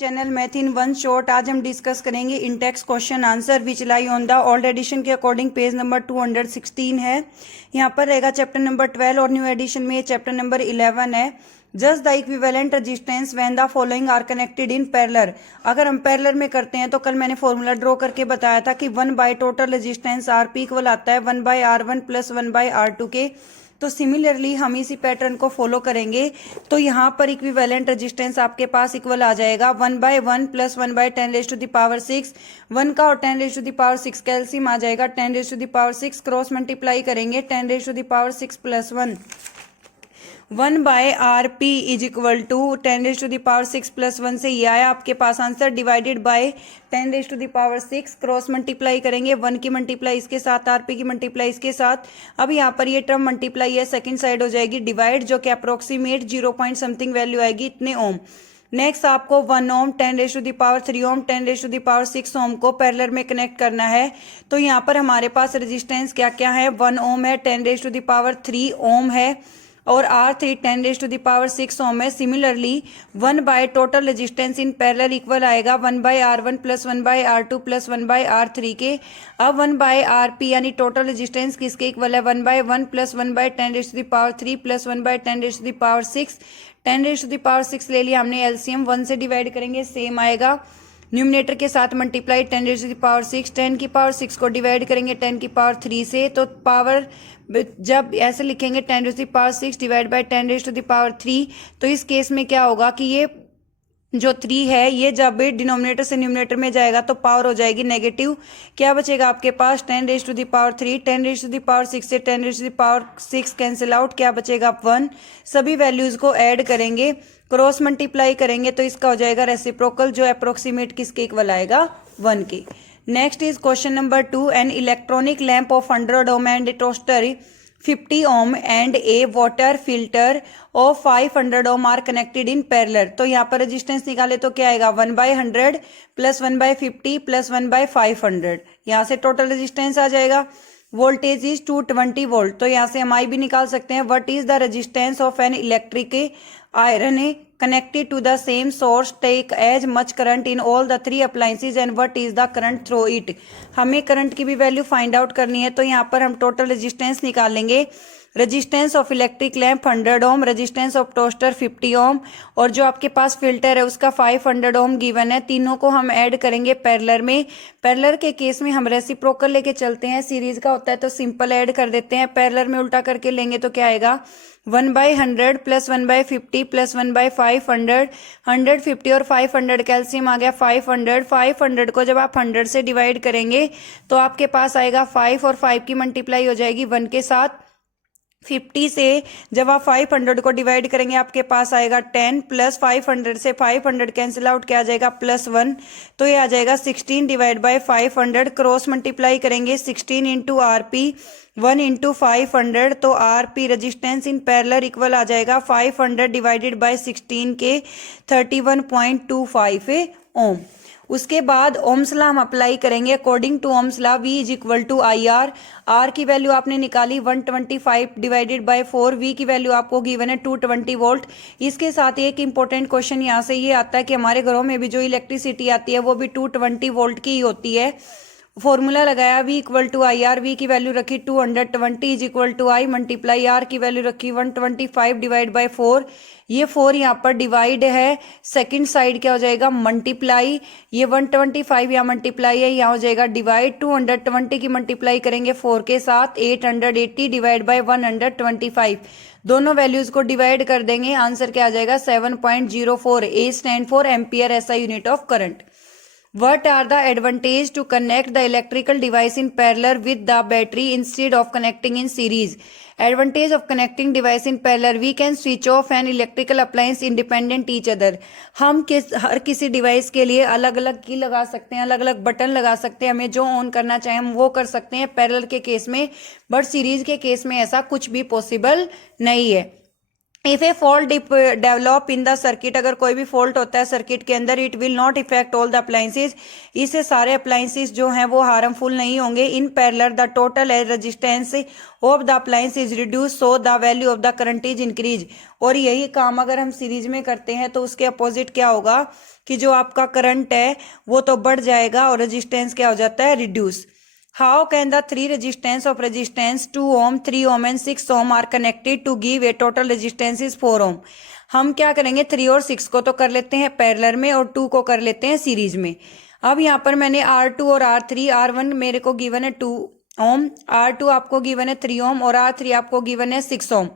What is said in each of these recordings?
Channel math in one shot. आज हम discuss करेंगे intext question answer which lie on the old edition के according page number 216 है। यहाँ पर रहेगा चैप्टर नंबर 12 और न्यू एडिशन में चैप्टर नंबर 11 है। Just the equivalent resistance when the following are connected in parallel. अगर हम पैरेलल में करते हैं तो कल मैंने फॉर्मूला ड्रॉ करके बताया था कि 1 by total resistance R P equal आता है 1 by R1 plus 1 by R2 के। तो सिमिलरली हम इसी पैटर्न को फॉलो करेंगे। तो यहाँ पर इक्विवेलेंट रेजिस्टेंस आपके पास इक्वल आ जाएगा 1 by 1 plus 1 by 10 raise to the power 6। 1 का और 10 रेज़ टू द पावर 6 का एलसीएम आ जाएगा 10 raise to the power 6, cross multiply करेंगे 10 raise to the power 6 plus 1। 1 by R P is equal to 10 raise to the power 6 plus 1 से ये आया आपके पास answer, divided by 10 raise to the power 6, cross multiply करेंगे 1 की multiply इसके साथ, आरपी की मल्टीप्लाई इसके साथ। अब यहाँ पर ये टर्म मल्टीप्लाई है, सेकंड साइड हो जाएगी डिवाइड, जो कि अप्रोक्सीमेट 0 पॉइंट समथिंग वैल्यू आएगी इतने ओम। नेक्स्ट आपको 1 ohm 10 raise to the power 3 ohm 10 raise to the power 6 ohm को पैरेलल में कनेक्ट करना है। तो यहाँ पर हमारे पास रेजिस्टेंस क्या क्या है, 1 ओम है, 10 raise to the power 3 ohm है और R3 10 raise to the power 6 ohm है। Similarly 1 by total resistance in parallel equal आएगा 1 by R1 plus 1 by R2 plus 1 by R3 के। अब 1 बाय RP यानी टोटल रेजिस्टेंस किसके equal है, 1 by 1 plus 1 by 10 raise to the power 3 plus 1 by 10 raise to the power 6। 10 raise to the power 6 ले लिया हमने, LCM 1 से divide करेंगे सेम आएगा, न्यूमरेटर के साथ multiply 10 raise to the power 6, 10 की पावर 6 को डिवाइड करेंगे 10 की पावर 3 से। तो पावर जब ऐसे लिखेंगे 10 raise to the power 6 divide by 10 raise to the power 3, तो इस केस में क्या होगा कि ये जो 3 है ये जब डिनोमिनेटर से न्यूमरेटर में जाएगा तो पावर हो जाएगी नेगेटिव। क्या बचेगा आपके पास, 10 raise to the power 3, 10 raise to the power 6 से 10 raise to the power 6 cancel out, क्या बचेगा 1। सभी वैल्यूज को ऐड करेंगे, क्रॉस मल्टीप्लाई करेंगे तो इसका हो जाएगा रेसिप्रोकल, जो अप्रोक्सीमेट किसके इक्वल आएगा 1 के। Next is question number 2, an electronic lamp of 100 ohm and a toaster 50 ohm and a water filter of 500 ohm are connected in parallel. तो यहाँ पर रेजिस्टेंस निकाले तो क्या आएगा, 1 by 100 plus 1 by 50 plus 1 by 500। यहाँ से टोटल रेजिस्टेंस आ जाएगा। वोल्टेज इज 220 वोल्ट, तो यहाँ से हम आई भी निकाल सकते हैं। What is the resistance of N electric iron connected to the same source take as much current in all the 3 appliances and what is the current through it। हमें current की भी वैल्यू फाइंड आउट करनी है। तो यहाँ पर हम total resistance निकालेंगे। Resistance of electric lamp 100 ohm, resistance of toaster 50 ohm और जो आपके पास फिल्टर है उसका 500 ओम गिवन है। तीनों को हम ऐड करेंगे पैरेलल में। पैरेलल के केस में हम रेसिप्रोकल लेके चलते हैं, सीरीज का होता है तो सिंपल ऐड कर देते हैं। पैरेलल में उल्टा करके लेंगे तो क्या आएगा, 1 by 100 plus 1 by 50 plus 1 by 500। 150 और 500 कैल्शियम आ गया 500। 500 को जब आप 100 से डिवाइड करेंगे तो आपके पास आएगा 5 और 5 की मल्टीप्लाई हो जाएगी 1 के साथ। 50 से जब आप 500 को डिवाइड करेंगे आपके पास आएगा 10 प्लस 500 से 500 कैंसिल आउट क्या आ जाएगा प्लस 1, तो ये आ जाएगा 16 डिवाइड बाय 500। क्रॉस मल्टीप्लाई करेंगे 16 इंटू RP 1 इंटू 500, तो RP resistance in parallel equal आ जाएगा 500 डिवाइडेड बाय 16 के 31.25 ओम। उसके बाद ओम्स लॉ हम अप्लाई करेंगे। According to Ohm's law V is equal to IR। R की वैल्यू आपने निकाली 125 डिवाइडेड बाय 4, V की वैल्यू आपको गिवन है 220 वोल्ट। इसके साथ एक इंपॉर्टेंट क्वेश्चन यहाँ से ये आता है कि हमारे घरों में भी जो इलेक्ट्रिसिटी आती है वो भी 220 वोल्ट की ही होती है। फॉर्मूला लगाया V equal to IR, V की वैल्यू रखी 220 is equal to I multiply R की वैल्यू रखी 125 डिवाइड बाय 4। ये 4 यहाँ पर डिवाइड है, सेकंड साइड क्या हो जाएगा मल्टीप्लाई, ये 125 यहाँ मल्टीप्लाई है, यहाँ हो जाएगा डिवाइड। 220 की मल्टीप्लाई करेंगे 4 के साथ 880 डिवाइड बाय 125, दोनों वैल्यूज को डिवाइड कर देंगे, आंसर क्या आ जाएगा 7.04। ए स्टैंड फॉर एम्पियर, ऐसा unit of current. What are the advantage to connect the electrical device in parallel with the battery instead of connecting in series? Advantage of connecting device in parallel, we can switch off an electrical appliance independent each other। हम हर किसी device के लिए अलग अलग की लगा सकते हैं, अलग अलग बटन लगा सकते हैं, हमें जो ऑन करना चाहे हम वो कर सकते हैं पैरेलल के केस में, बट सीरीज के केस में ऐसा कुछ भी पॉसिबल नहीं है। If A fault develop in the circuit, अगर कोई भी फॉल्ट होता है सर्किट के अंदर, it will not effect all the appliances, इससे सारे अप्लायंसेस जो हैं वो हार्मफुल नहीं होंगे। In parallel the total resistance of the appliance is reduce, so the value of the current is increase. और यही काम अगर हम सीरीज में करते हैं तो उसके अपोजिट क्या होगा कि जो आपका करंट है वो तो बढ़ जाएगा और रेजिस्टेंस क्या हो जाता है, reduce. How can the three resistance of resistance 2 ohm, 3 ohm and 6 ohm are connected to give a total resistance is 4 ohm? हम क्या करेंगे, 3 और 6 को तो कर लेते हैं पैरेलल में और 2 को कर लेते हैं सीरीज में। अब यहाँ पर मैंने R2 और R3, R1 मेरे को गिवन है 2 ओम, R2 आपको गिवन है 3 ओम और R3 आपको गिवन है 6 ओम।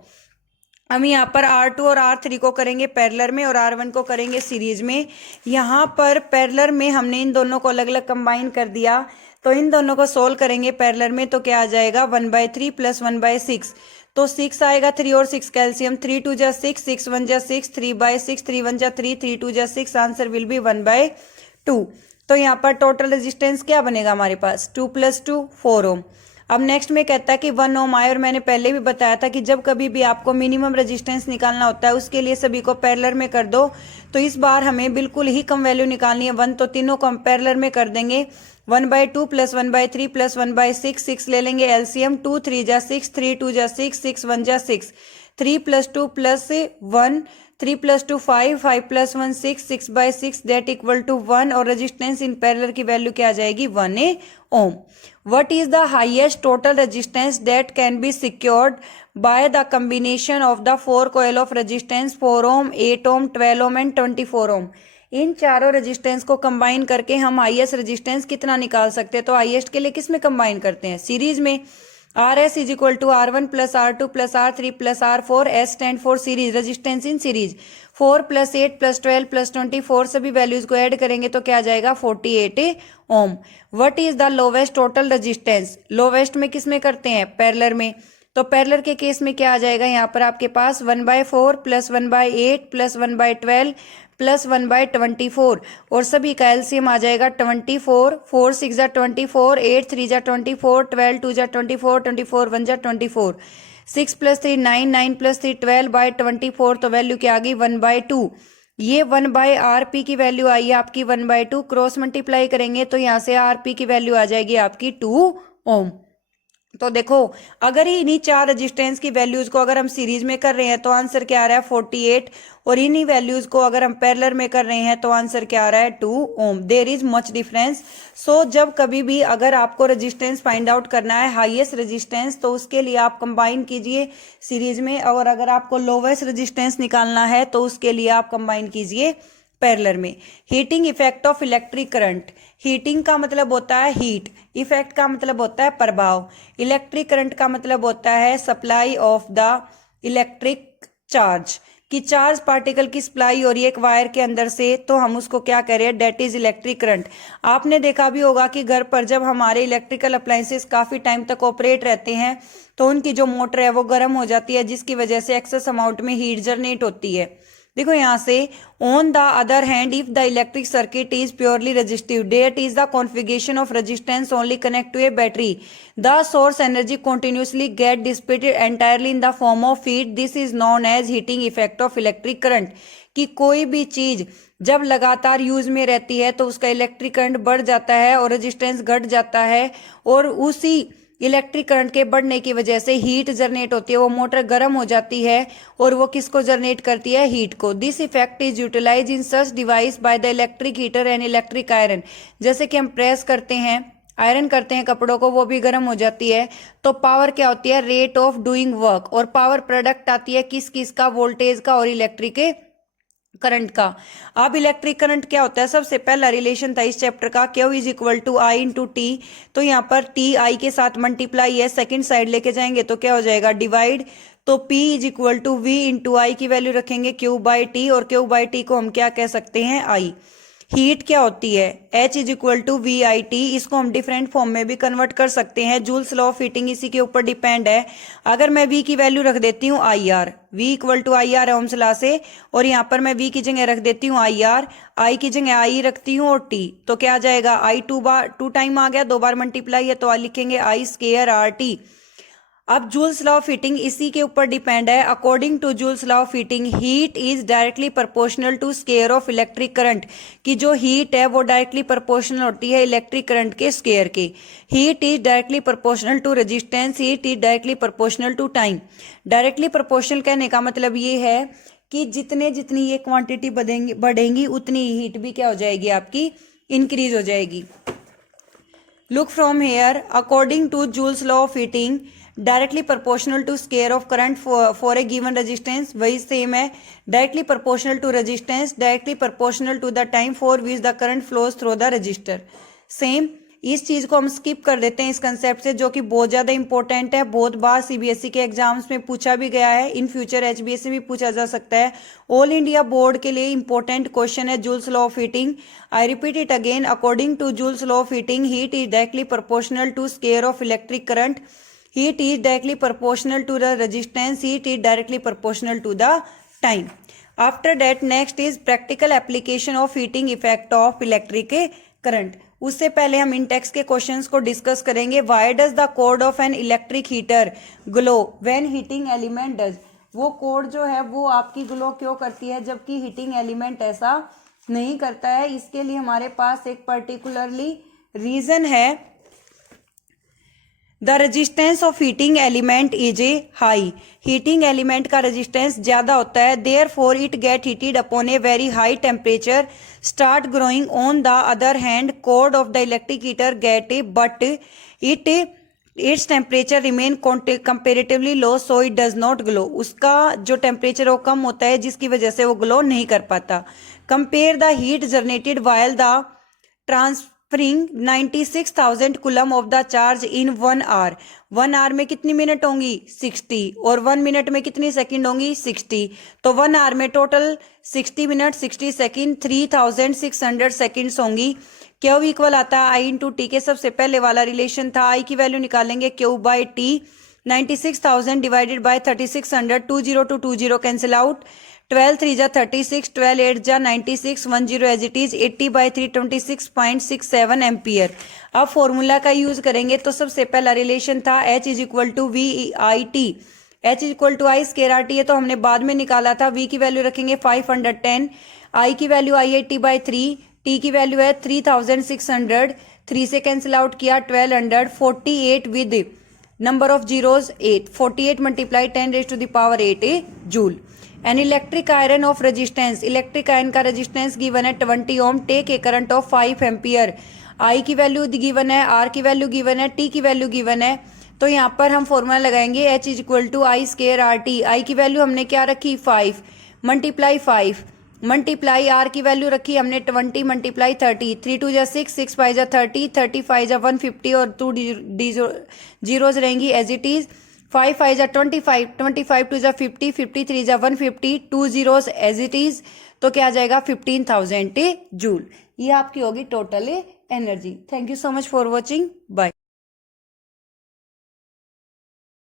हम यहाँ पर R2 और R3 को करेंगे पैरेलल में और R1 को करेंगे सीरीज में। यहाँ पर पैरेलल में हमने इन दोनों को अलग अलग कंबाइन कर दिया, तो इन दोनों को सोल्व करेंगे पैरेलल में तो क्या आ जाएगा, 1/3 प्लस 1/6, तो 6 आएगा। 3 और 6 कैल्शियम, 3 2 जा 6, 6 1 जा 6, 3/6, 3 1 जा 3, 3 2 जा 6, आंसर विल बी 1/2। तो यहाँ पर टोटल रेजिस्टेंस क्या बनेगा हमारे पास, 2 + 2 4 ओम। अब नेक्स्ट में कहता है कि 1 ओम आए, और मैंने पहले भी बताया था कि जब कभी भी आपको मिनिमम रेजिस्टेंस निकालना होता है उसके लिए सभी को पैरेलल में कर दो। तो इस बार हमें बिल्कुल ही कम वैल्यू निकालनी है 1, तो तीनों को हम पैरेलल में कर देंगे। 1/2 प्लस 1/3 प्लस 1/6, 6 ले लेंगे एलसीएम, 2 3 जा 6, 3 2 जा 6, 6 1 जा 6, 3 + 2 + 1, 3 + 2 5, 5 + 1 6, 6/6 दैट इक्वल टू 1, और रेजिस्टेंस इन पैरेलल की वैल्यू क्या आ जाएगी, 1 ओम। What is the highest total resistance that can be secured by the combination of the 4 coil of resistance 4 ohm, 8 ohm, 12 ohm and 24 ohm? इन चारों resistance को combine करके हम highest resistance कितना निकाल सकते हैं। तो हाईएस्ट के लिए किस में कंबाइन करते हैं, सीरीज में। RS = R1 + R2 + R3 + R4, S stand for series, resistance in series. 4 + 8 + 12 + 24 सभी वैल्यूज को ऐड करेंगे तो क्या आ जाएगा, 48 ohm. What is the lowest total resistance, lowest में किस में करते हैं, पैरेलल में। तो पैरेलल के केस में क्या आ जाएगा, यहाँ पर आपके पास 1/4 + 1/8 + 1/12 + 1/24, और सभी का एलसीएम आ जाएगा 24, 4 6 जा 24, 8 3 जा 24, 12 2 जा 24, 24 1 जा 24, 6 + 3 9, 9 + 3 12/24, तो वैल्यू क्या आ गई, 1/2। ये 1/RP की वैल्यू आई है आपकी 1/2, क्रॉस मल्टीप्लाई करेंगे तो यहाँ से RP की वैल्यू आ जाएगी आपकी 2 ओम। तो देखो, अगर ही इन्हीं चार रेजिस्टेंस की वैल्यूज को अगर हम सीरीज में कर रहे हैं तो आंसर क्या आ रहा है, 48, और इन्हीं वैल्यूज को अगर हम पैरेलल में कर रहे हैं तो आंसर क्या आ रहा है, 2 ohm. There is much difference. So जब कभी भी अगर आपको रेजिस्टेंस फाइंड आउट करना है, हाईएस्ट रेजिस्टेंस, तो उसके लिए आप कंबाइन कीजिए सीरीज में, और अगर आपको लोवेस्ट रेजिस्टेंस निकालना है तो उसके लिए आप कंबाइन कीजिए पैरेलल में। Heating effect of electric current, heating का मतलब होता है हीट, इफेक्ट का मतलब होता है प्रभाव, इलेक्ट्रिक करंट का मतलब होता है supply of the electric charge, कि चार्ज पार्टिकल की सप्लाई हो रही है एक वायर के अंदर से, तो हम उसको क्या कह रहे हैं, डेट इज इलेक्ट्रिक करंट। आपने देखा भी होगा कि घर पर जब हमारे इलेक्ट्रिकल अप्लायंसेस काफी टाइम तक ऑपरेट रहते हैं तो उनकी जो मोटर है वो गर्म हो जाती है, जिसकी वजह से एक्सेस अमाउंट में हीट जनरेट होती है। देखो यहाँ से, on the other hand if the electric circuit is purely resistive, that is the configuration of resistance only connect to a battery, the source energy continuously get dissipated entirely in the form of heat, this is known as heating effect of electric current. कि कोई भी चीज जब लगातार use में रहती है तो उसका इलेक्ट्रिक करंट बढ़ जाता है और रेजिस्टेंस घट जाता है, और उसी इलेक्ट्रिक करंट के बढ़ने की वजह से हीट जनरेट होती है, वो मोटर गर्म हो जाती है और वो किसको जनरेट करती है, हीट को। This effect is utilise in such device by the electric heater and electric iron, जैसे कि हम प्रेस करते हैं, आयरन करते हैं कपड़ों को, वो भी गर्म हो जाती है, तो पावर क्या होती है, रेट ऑफ डूइंग वर्क, और पावर प्रोडक्ट आती है किस किस का, वोल्टेज का और इलेक्ट्रिक करंट का। अब इलेक्ट्रिक करंट क्या होता है, सबसे पहला रिलेशन था इस चैप्टर का, Q = I × T, तो यहाँ पर T I के साथ मल्टीप्लाई है, सेकंड साइड लेके जाएंगे तो क्या हो जाएगा, डिवाइड, तो P = V × I की वैल्यू रखेंगे Q/T, और Q/T को हम क्या कह सकते हैं, I। हीट क्या होती है, H = VIT, इसको हम डिफरेंट फॉर्म में भी कन्वर्ट कर सकते हैं, जूल्स लॉ ऑफ हीटिंग इसी के ऊपर डिपेंड है। अगर मैं V की वैल्यू रख देती हूँ IR, V = IR है ओम्स लॉ से, और यहाँ पर मैं V की जगह रख देती हूँ IR, I की जगह I रखती हूँ और T, तो क्या आ जाएगा, I 2 टाइम आ गया, 2 बार मल्टीप्लाई है तो लिखेंगे I² RT। अब जूल्स लॉ ऑफ हीटिंग इसी के ऊपर डिपेंड है। According to Joule's law of heating heat is directly proportional to square of electric current, कि जो हीट है वो डायरेक्टली प्रोपोर्शनल होती है इलेक्ट्रिक करंट के स्केयर के। Heat is directly proportional to resistance, heat is directly proportional to time. Directly proportional कहने का मतलब ये है कि जितनी ये क्वांटिटी बढ़ेंगी उतनी हीट भी क्या हो जाएगी, आपकी इंक्रीज हो जाएगी। Look from here, according to Joule's law of heating directly proportional to square of current for a given resistance, वही सेम है। Directly proportional to resistance, directly proportional to the time for which the current flows through the resistor. Same, इस चीज को हम skip कर देते हैं इस कंसेप्ट से, जो कि बहुत ज्यादा इंपॉर्टेंट है। बहुत बार सीबीएसई के एग्जाम्स में पूछा भी गया है, इन फ्यूचर एचबीएसई में पूछा जा सकता है। ऑल इंडिया बोर्ड के लिए इंपॉर्टेंट क्वेश्चन है Joule's law of heating. I repeat it again, according to Joule's law of heating heat is directly proportional to square of electric current, heat is directly proportional to the resistance, heat is directly proportional to the time. After that, next is practical application of heating effect of electric current. उससे पहले हम इन text के questions को discuss करेंगे। Why does the code of an electric heater glow when heating element does, वो code जो है वो आपकी ग्लो क्यों करती है जबकि हीटिंग एलिमेंट ऐसा नहीं करता है। इसके लिए हमारे पास एक पर्टिकुलरली रीजन है। The resistance of heating element is a high, heating element का रेजिस्टेंस ज्यादा होता है। Therefore it get heated upon a very high temperature, start glowing. On the other hand cord of the electric heater get a but its temperature remain comparatively low so it does not glow, उसका जो temperature वो कम होता है जिसकी वजह से वो glow नहीं कर पाता। Compare the heat generated while the transferring 96,000 coulomb of the charge in 1 hour. 1 hour में कितनी मिनट होंगी 60, और 1 मिनट में कितनी सेकंड होंगी 60। तो 1 आवर में टोटल 60 मिनट 60 सेकंड 3600 सेकंड्स होंगी। क्यू इक्वल आता है आई इंटू टी के सबसे पहले वाला रिलेशन था। आई की वैल्यू निकालेंगे Q by T, 96,000 divided by 3600, 20 to 20 cancel out, 12 3 जा 36, 12 8 जा 96, 10 एज इट इज, 80/3 26.67 एम्पियर। अब फॉर्मूला का यूज करेंगे तो सबसे पहला रिलेशन था H is equal to V I T, H is equal to I square R T है तो हमने बाद में निकाला था। V की वैल्यू रखेंगे 510, I की वैल्यू आई 80/3, T की वैल्यू है 3600, 3 से कैंसिल आउट किया 1200, 48 with number of zeros 8, 48 multiply 10⁻⁸ joule. An electric iron of resistance, electric iron का रेजिस्टेंस गिवन है 20 ohm, take a current of 5 ampere. I की वैल्यू गिवन है, R की value given है, टी की वैल्यू गिवन है। तो यहाँ पर हम फॉर्मूला लगाएंगे H is equal to I square R T. I की वैल्यू हमने क्या रखी 5 मल्टीप्लाई 5 मल्टीप्लाई आर की वैल्यू रखी हमने 20 मल्टीप्लाई 30, 3 2 जा 6, 6 5 जा 30, 35 जा 150 और 2 जीरोज रहेंगी एज इट इज। 5 5 जा 25, 25 2 जा 50, 53 जा 150, 2 जीरोज एज इट इज। तो क्या आ जाएगा 15,000 जूल। ये आपकी होगी total energy. Thank you so much for watching, bye.